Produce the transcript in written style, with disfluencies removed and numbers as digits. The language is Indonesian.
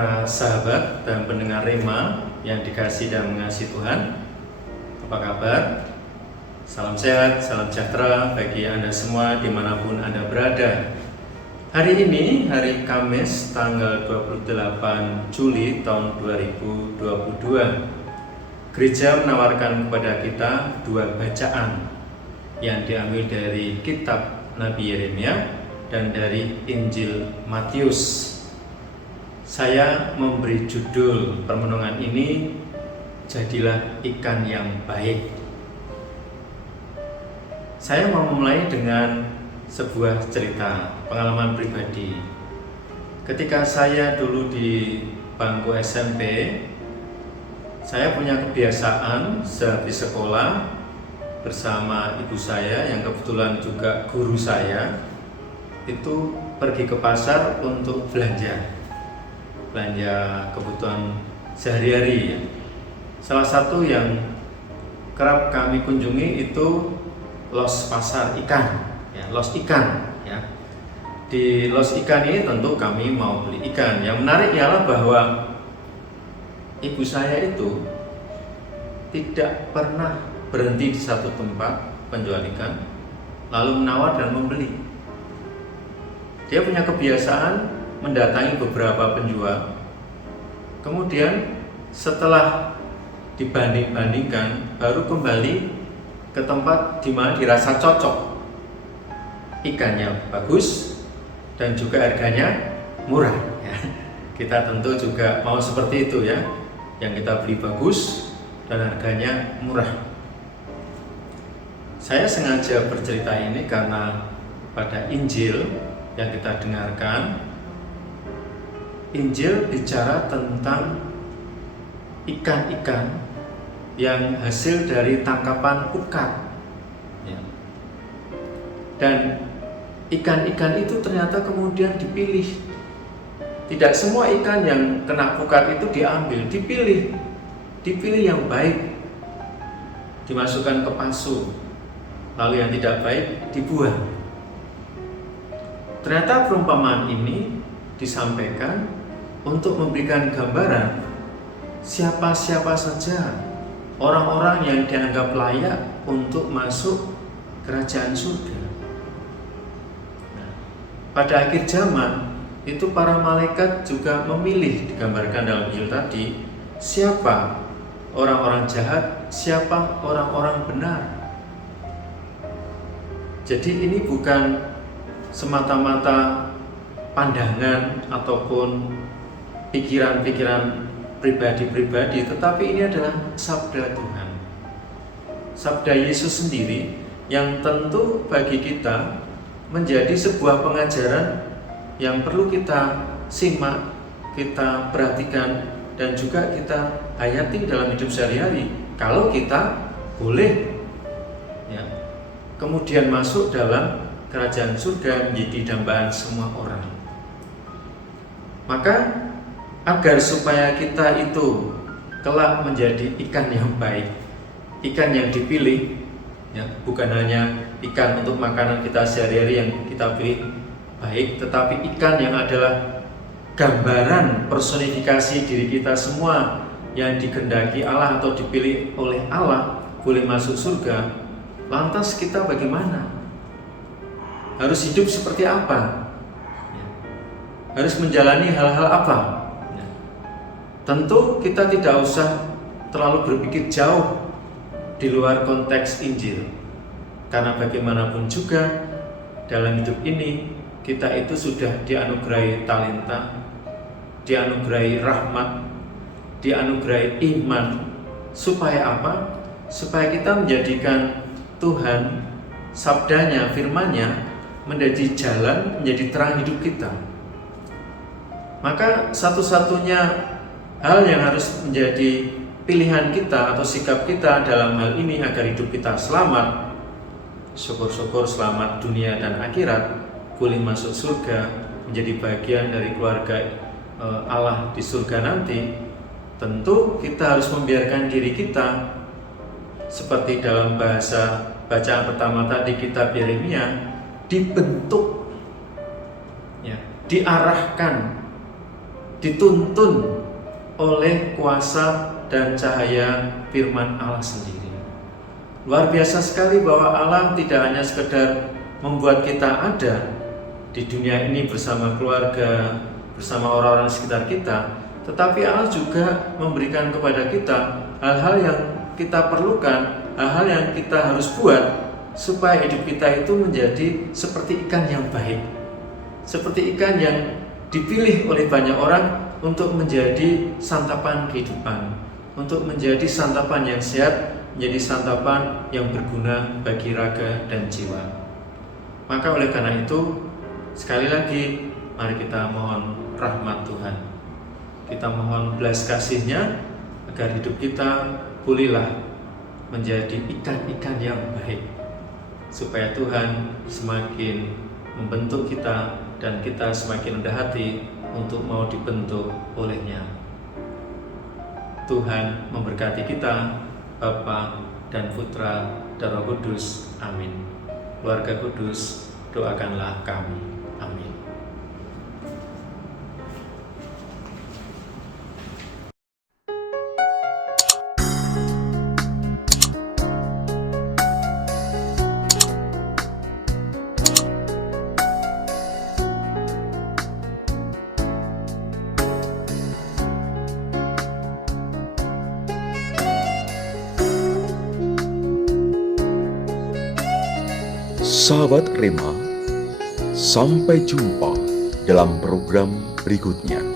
para sahabat dan pendengar Rema yang dikasihi dan mengasihi Tuhan. Apa kabar? Salam sehat, salam sejahtera bagi Anda semua dimanapun Anda berada. Hari ini, hari Kamis, tanggal 28 Juli tahun 2022. Gereja menawarkan kepada kita dua bacaan yang diambil dari kitab Nabi Yeremia dan dari Injil Matius. Saya memberi judul permenungan ini, Jadilah Ikan Yang Baik. Saya mau memulai dengan sebuah cerita pengalaman pribadi. Ketika saya dulu di bangku SMP, saya punya kebiasaan sehabis sekolah bersama ibu saya yang kebetulan juga guru saya, itu pergi ke pasar untuk belanja kebutuhan sehari-hari ya. Salah satu yang kerap kami kunjungi itu los pasar ikan ya, los ikan ya. Di los ikan ini tentu kami mau beli ikan. Yang menarik ialah bahwa ibu saya itu tidak pernah berhenti di satu tempat penjual ikan lalu menawar dan membeli. Dia punya kebiasaan mendatangi beberapa penjual, kemudian setelah dibanding-bandingkan baru kembali ke tempat di mana dirasa cocok, ikannya bagus dan juga harganya murah ya. Kita tentu juga mau seperti itu ya, yang kita beli bagus dan harganya murah. Saya sengaja bercerita ini karena pada Injil yang kita dengarkan, Injil bicara tentang ikan-ikan yang hasil dari tangkapan ukat ya. Dan ikan-ikan itu ternyata kemudian dipilih. Tidak semua ikan yang kena pukat itu diambil, dipilih yang baik, dimasukkan ke pasu, lalu yang tidak baik dibuang. Ternyata perumpamaan ini disampaikan untuk memberikan gambaran siapa-siapa saja orang-orang yang dianggap layak untuk masuk kerajaan surga. Nah, pada akhir zaman itu para malaikat juga memilih, digambarkan dalam Injil tadi, siapa orang-orang jahat, siapa orang-orang benar. Jadi ini bukan semata-mata pandangan ataupun pikiran-pikiran pribadi-pribadi, tetapi ini adalah sabda Tuhan, sabda Yesus sendiri yang tentu bagi kita menjadi sebuah pengajaran yang perlu kita simak, kita perhatikan dan juga kita hayati dalam hidup sehari-hari. Kalau kita boleh ya, kemudian masuk dalam kerajaan surga menjadi dambaan semua orang. Maka agar supaya kita itu kelak menjadi ikan yang baik, ikan yang dipilih ya, bukan hanya ikan untuk makanan kita sehari-hari yang kita pilih baik, tetapi ikan yang adalah gambaran personifikasi diri kita semua yang dikehendaki Allah atau dipilih oleh Allah boleh masuk surga. Lantas kita bagaimana? Harus hidup seperti apa? Harus menjalani hal-hal apa? Tentu kita tidak usah terlalu berpikir jauh di luar konteks Injil, karena bagaimanapun juga dalam hidup ini kita itu sudah dianugerahi talenta, dianugerahi rahmat, dianugerahi iman. Supaya apa? Supaya kita menjadikan Tuhan, sabdanya, firman-Nya menjadi jalan, menjadi terang hidup kita. Maka satu-satunya hal yang harus menjadi pilihan kita atau sikap kita dalam hal ini agar hidup kita selamat, syukur-syukur selamat dunia dan akhirat, boleh masuk surga, menjadi bagian dari keluarga Allah di surga nanti, tentu kita harus membiarkan diri kita seperti dalam bahasa bacaan pertama tadi kitab Yeremia, dibentuk ya, diarahkan dituntun oleh kuasa dan cahaya firman Allah sendiri. Luar biasa sekali bahwa Allah tidak hanya sekedar membuat kita ada di dunia ini bersama keluarga, bersama orang-orang sekitar kita, tetapi Allah juga memberikan kepada kita hal-hal yang kita perlukan, hal-hal yang kita harus buat supaya hidup kita itu menjadi seperti ikan yang baik, seperti ikan yang dipilih oleh banyak orang untuk menjadi santapan kehidupan, untuk menjadi santapan yang sehat, menjadi santapan yang berguna bagi raga dan jiwa. Maka oleh karena itu, sekali lagi mari kita mohon rahmat Tuhan. Kita mohon belas kasih-Nya agar hidup kita pulihlah menjadi ikan-ikan yang baik, supaya Tuhan semakin membentuk kita dan kita semakin rendah hati untuk mau dibentuk oleh-Nya. Tuhan memberkati kita, Bapa dan Putra dan Roh Kudus. Amin. Keluarga Kudus, doakanlah kami. Amin. Sahabat Rema, sampai jumpa dalam program berikutnya.